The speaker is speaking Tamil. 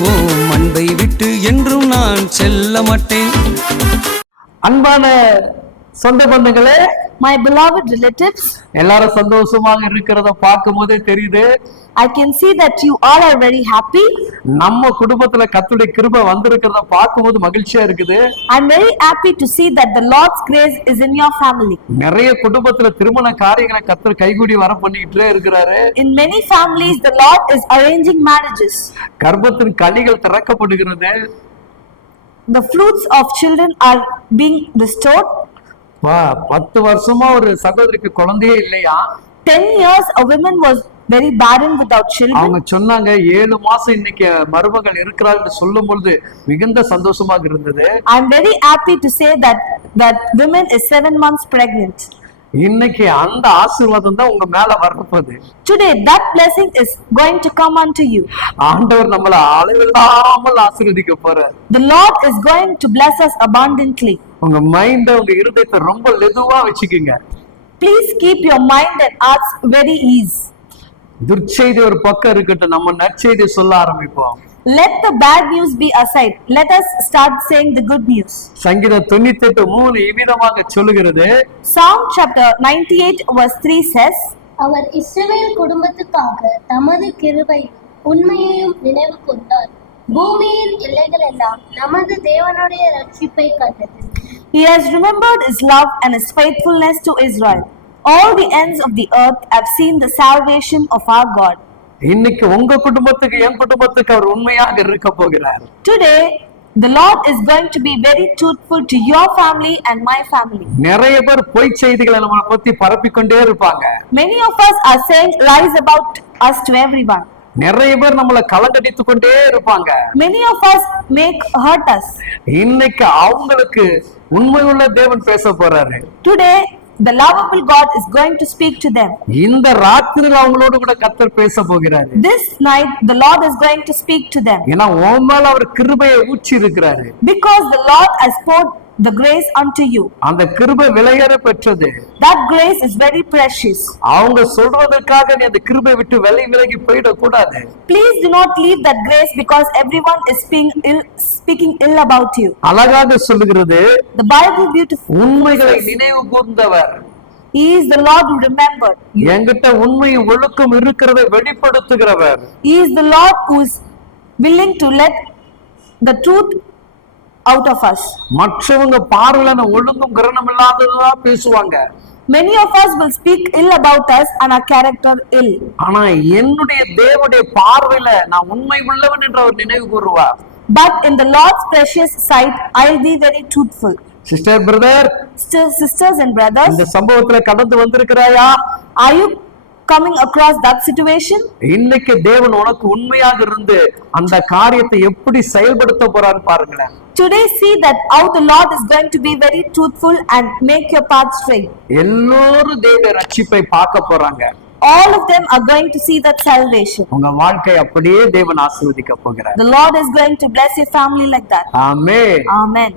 ஓம் அன்பை விட்டு என்றும் நான் செல்ல மாட்டேன். அன்பான சொந்த பந்தங்களே My beloved relatives, எல்லாரும் சந்தோஷமாக இருக்கிறத பார்க்கும் போதே தெரியுது I can see that you all are very happy. நம்ம குடும்பத்துல கத்துடைய கிருபை வந்திருக்கிறத பார்க்கும்போது மகிழ்ச்சியா இருக்குது I'm very happy to see that the Lord's grace is in your family. நிறைய குடும்பத்துல திருமண காரியங்களை கத்தர் கைகூடி வர பண்ணிக்கிட்டே இருக்கிறாரு In many families, the Lord is arranging marriages. கர்ப்பத்தின் கனிகள் திறக்கப்படுகிறது The fruits of children are being restored. பத்து வருஷமா ஒரு சகோதரிக்கு குழந்தையே இல்லையா 10 years, a woman was very barren without children. அவங்க சொன்னாங்க ஏழு மாசம் இன்னைக்கு மருமகள் இருக்கிறாள்னு சொல்லும் பொழுது மிகுந்த சந்தோஷமாக இருந்தது I'm very happy to say that that woman is seven months pregnant. இன்னைக்கு அந்த ஆசீர்வாதம் தான் உங்க மேல வரப்போகுது Today, that blessing is going to come unto you. ஆண்டவர் நம்மள அளவில்லாமல் ஆசீர்வதிக்க போறார் The Lord is going to bless us abundantly. உங்க மைண்ட உங்க இருதயத்தை ரொம்ப லெதுவா வச்சுக்கோங்க Please keep your mind and hearts very ease. துர்ச்செய்தி ஒரு பக்கம் இருக்கட்டும் நம்ம நற்செய்தி சொல்ல ஆரம்பிப்போம் Let the bad news be aside. Let us start saying the good news. சங்கீதம் தொண்ணூத்தி எட்டு மூணு இவ்விதமாக சொல்லுகிறது Psalm chapter 98 verse 3 says, அவர் இஸ்ரவேல் குடும்பத்துக்காக தமது கிருபையும் உண்மையையும் நினைவு கொண்டார் பூமியின் எல்லைகள் எல்லாம் நமது தேவனுடைய ரட்சிப்பை கண்டது He has remembered his love and his faithfulness to Israel. All the ends of the earth have seen the salvation of our God. இன்னைக்கு உங்க குடும்பத்துக்கு என் குடும்பத்துக்கு அவர் உண்மையாக இருக்க போகிறார் Today, the Lord is going to be very truthful to your family and my family. நிறைய பேர் பொய் செய்திகளை நம்மளை பத்தி பரப்பிக்கொண்டே இருப்பாங்க Many of us are saying lies about us to everyone. நிறைய பேர் நம்மளை கலங்கடித்து கொண்டே இருப்பாங்க Many of us make hurt us. இன்னைக்கு அவங்களுக்கு உண்மை உள்ள தேவன் பேச போறாரு Today, the lovable God is going to speak to them. இந்த ராத்திரியில் அவங்களோடு கூட கத்தர் பேச போகிறாரு This night, the Lord is going to speak to them ஏன்னா உன் மேல அவர் கிருபையை ஊற்றி இருக்கிறாரு because the Lord has poured the grace unto you. அந்த கிருபை விலையேற பெற்றது That grace is very precious. அவங்க சொல்றதற்காக நீ அந்த கிருபை விட்டு விலை விலகி போயிடக்கூடாது Please do not leave that grace because everyone is speaking ill, speaking ill about you. அழகாக சொல்லுகிறது The Bible beautiful. உண்மைகளை நினைவு கூர்ந்தவர் He is the Lord who remembered. என்கிட்ட உண்மையும் ஒழுக்கம் இருக்கிறதை வெளிப்படுத்துகிறவர் He is the Lord who is willing to let the truth out of us. மற்றவங்க பார்வையில ஒழுங்கும் கிரணம் இல்லாததான் பேசுவாங்க Many of us will speak ill about us and our character ill. ஆனா என்னுடைய தேவனுடைய பார்வையில நான் உண்மை உள்ளவன் என்று அவர் நினைவு கூறுவார் But in the Lord's precious sight, I'll be very truthful. Sister brother sisters and brothers, இந்த சம்பவத்துல கடந்து வந்திருக்கிறாயா are you coming across that situation? இன்னைக்கு தேவன் உனக்கு உண்மையாக இருந்து அந்த காரியத்தை எப்படி செயல்படுத்த போறாரு பாருங்களேன் Today, see that how the Lord is going to be very truthful and make your path straight. எல்லோரும் தேவ ரட்சிப்பை பார்க்க போறாங்க All of them are going to see that salvation. உங்க வாழ்க்கை அப்படியே தேவன் ஆசீர்வதிக்க போகிறார் The Lord is going to bless your family like that. ஆமே Amen.